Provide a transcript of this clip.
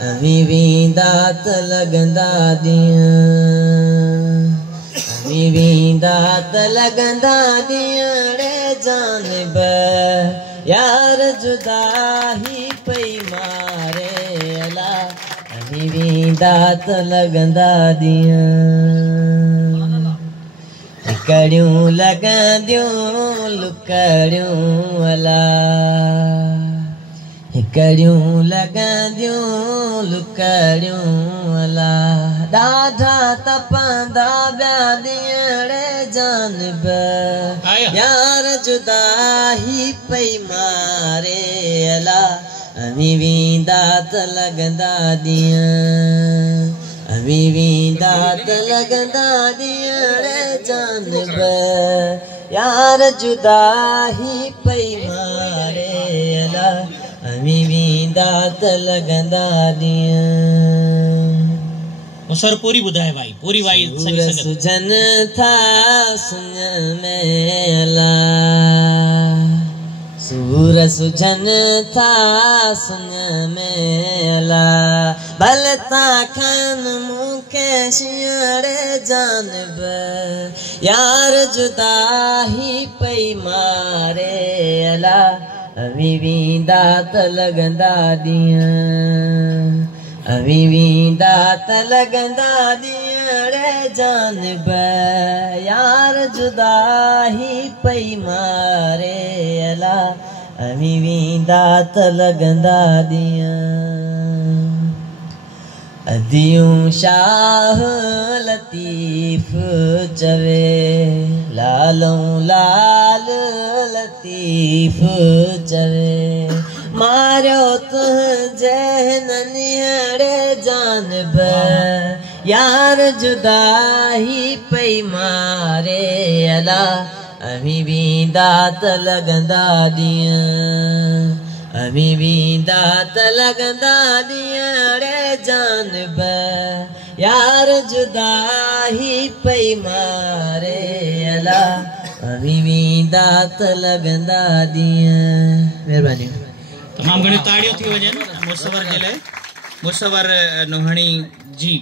दात लगंदा दियां दात लगंदा दियां रे जानब यार जुदा ही पई मारे अला दात लगंदा दियां कड़ियूं लगंदियूं लुकड़ियूं अला कड़ियूं लगंदियूं लुकड़ियूं अला ॾाढा तपंदा ॿिया ॾींहं जानब यार जुदा ही पई मारे अला दात लगंदा ॾींहं दात लगंदा ॾींहं जानब यार जुदा ही पई मारे अला दात लगंदा ॾींहं सर पूरी ॿुधाए भाई पूरी वाई सुजन था सुन में अला सूर सुजन था सुन में अला भलता खन मुखे शियारे जानब यार जुदा ही पई मारे अला दात लगंदा ॾींहं दात लगंदा ॾींहं जानब यार जुदा ही पई मारे अला दात लगंदा ॾींहं अदियूं शाह लतीफ़ चवे लालों लाल लतीफ़ चवे मारियो तुझे ननिहड़े जानब यार जुदा ही पई मारे अला दात लगंदा ॾींहं दात लगंदा ॾींहं जानब यार जुदा ही पई मारे अला दात लगंदा ॾींहं महिरबानी तमाम घणी ताड़ियों थी वजन मुसवर जे लाइ मुसवर नोहाणी जी।